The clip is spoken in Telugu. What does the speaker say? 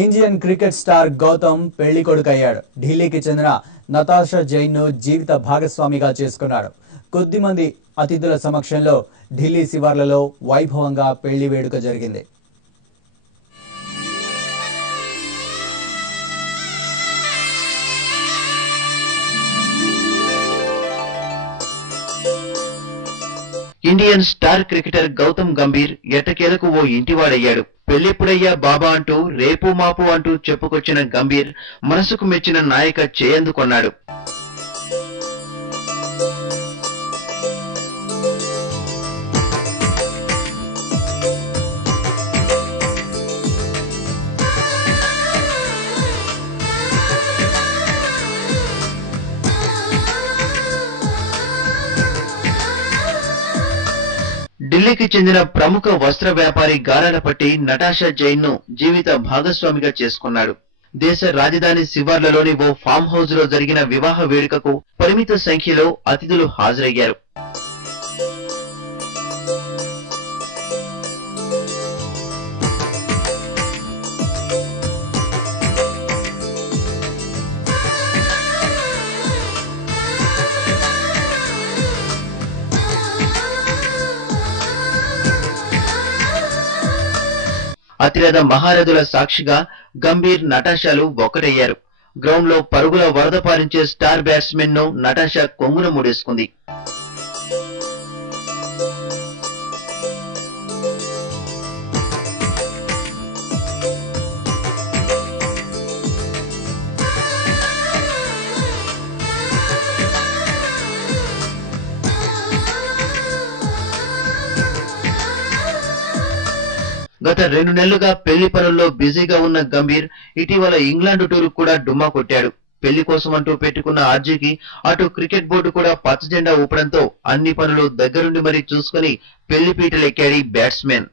ఇండియన్ క్రికెట్ స్టార్ గౌతమ్ పెళ్లి కొడుకయ్యాడు. ఢిల్లీకి చెందిన నతాషా జైన్ ను జీవిత భాగస్వామిగా చేసుకున్నాడు. కొద్దిమంది అతిథుల సమక్షంలో ఢిల్లీ శివార్లలో వైభవంగా పెళ్లి వేడుక జరిగింది. Indian star cricketer Gautam Gambhir ఎట్టకేలకు ఓ ఇంటివాడయ్యాడు. పెళ్లిప్పుడయ్యా బాబా అంటూ రేపు మాపు అంటూ చెప్పుకొచ్చిన గంభీర్ మనసుకు మెచ్చిన నాయక చేయందుకొన్నాడు. ఢిల్లీకి చెందిన ప్రముఖ వస్త్ర వ్యాపారి గారాలపట్టి నటాషా జైన్ ను జీవిత భాగస్వామిగా చేసుకున్నాడు. దేశ రాజధాని శివార్లలోని ఓ ఫామ్ హౌస్ లో జరిగిన వివాహ వేడుకకు పరిమిత సంఖ్యలో అతిథులు హాజరయ్యారు. అతిరథ మహారథుల సాక్షిగా గంభీర్ నటాషాలు ఒక్కటయ్యారు. గ్రౌండ్ లో పరుగుల వరద పారించే స్టార్ బ్యాట్స్మెన్ ను నటాషా కొంగున ముడేసుకుంది. గత 2 నెలలుగా పెళ్లి పనుల్లో బిజీగా ఉన్న గంభీర్ ఇటీవల ఇంగ్లాండ్ టూర్ కూడా డుమ్మా కొట్టాడు. పెళ్లి కోసం అంటూ పెట్టుకున్న ఆర్జీకి అటు క్రికెట్ బోర్డు కూడా పచ్చజెండా ఊపడంతో అన్ని పనులు దగ్గరుండి మరీ చూసుకుని పెళ్లి పీటలెక్కాడు బ్యాట్స్మెన్.